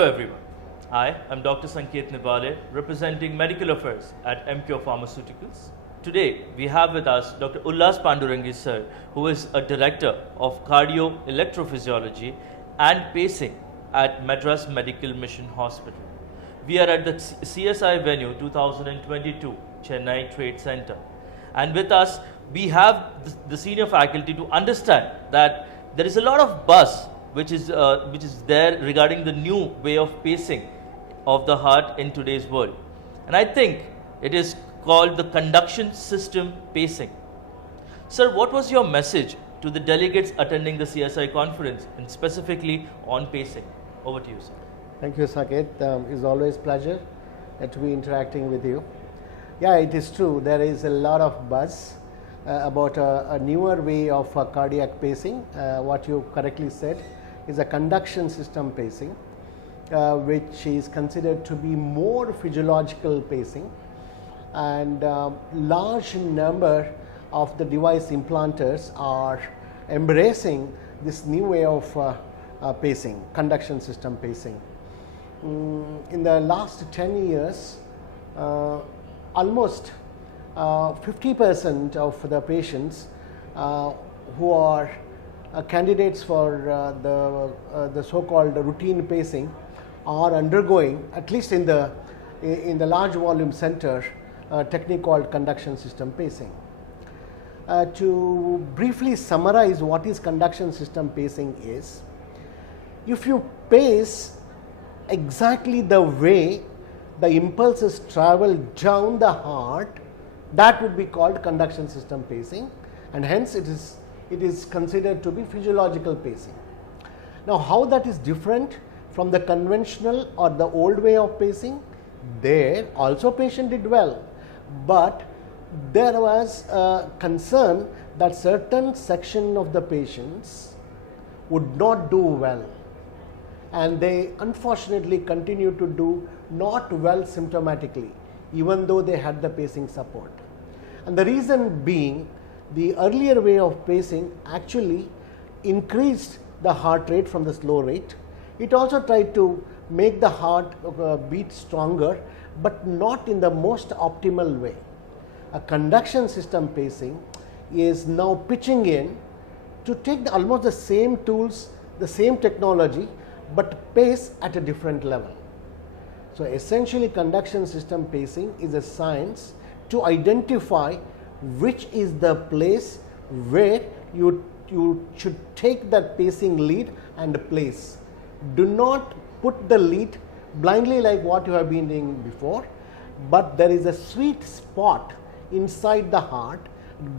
Hello everyone. Hi, I'm Dr. Sanket Nivale, representing Medical Affairs at M.CURE Pharmaceuticals. Today, we have with us Dr. Ulhas Pandurangi sir, who is a Director of Cardio Electrophysiology and Pacing at Madras Medical Mission Hospital. We are at the CSI venue 2022, Chennai Trade Center. And with us, we have the senior faculty to understand that there is a lot of buzz which is there regarding the new way of pacing of the heart in today's world. And I think it is called the conduction system pacing. Sir, what was your message to the delegates attending the CSI conference and specifically on pacing? Over to you, sir. Thank you, Saket. It's always a pleasure to be interacting with you. Yeah, it is true. There is a lot of buzz about a newer way of cardiac pacing. What you correctly said is a conduction system pacing, which is considered to be more physiological pacing, and large number of the device implanters are embracing this new way of pacing, conduction system pacing. In the last 10 years, almost 50% of the patients who are candidates for the so-called routine pacing are undergoing, at least in the large volume center, technique called conduction system pacing. To briefly summarize what is conduction system pacing is, if you pace exactly the way the impulses travel down the heart, that would be called conduction system pacing, and hence it is considered to be physiological pacing. Now, how that is different from the conventional or the old way of pacing? There also patient did well, but there was a concern that certain section of the patients would not do well, and they unfortunately continue to do not well symptomatically, even though they had the pacing support. And the reason being, the earlier way of pacing actually increased the heart rate from the slow rate. It also tried to make the heart beat stronger, but not in the most optimal way. A conduction system pacing is now pitching in to take almost the same tools, the same technology, but pace at a different level. So essentially, conduction system pacing is a science to identify which is the place where you should take that pacing lead and place. Do not put the lead blindly like what you have been doing before, but there is a sweet spot inside the heart.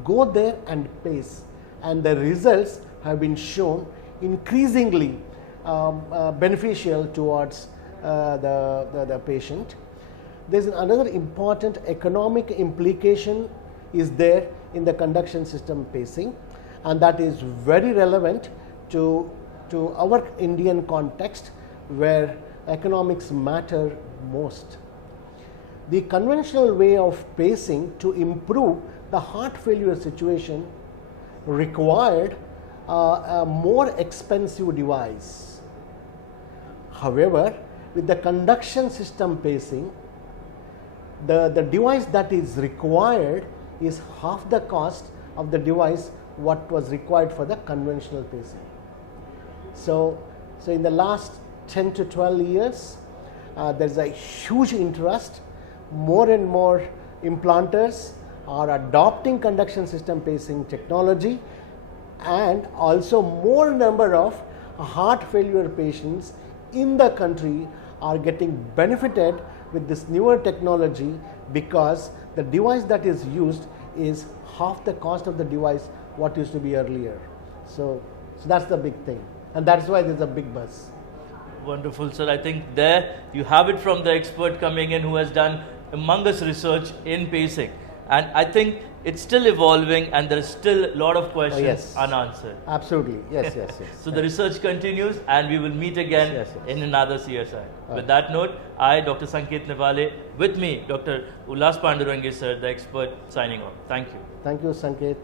Go there and pace, and the results have been shown increasingly beneficial towards the patient. There is another important economic implication is there in the conduction system pacing, and that is very relevant to our Indian context, where economics matter most. The conventional way of pacing to improve the heart failure situation required a more expensive device. However, with the conduction system pacing, the device that is required is half the cost of the device what was required for the conventional pacing. So in the last 10 to 12 years, there is a huge interest. More and more implanters are adopting conduction system pacing technology, and also more number of heart failure patients in the country are getting benefited with this newer technology, because the device that is used is half the cost of the device what used to be earlier. So that's the big thing, and that's why there's a big buzz. Wonderful, sir. I think there you have it from the expert coming in who has done humongous research in pacing, and I think it's still evolving and there is still a lot of questions unanswered. Absolutely, yes. So the research continues, and we will meet again in another CSI. With that note, I, Dr. Sanket Nivale, with me, Dr. Ulhas Pandurangi sir, the expert, signing off. Thank you. Thank you, Sanket.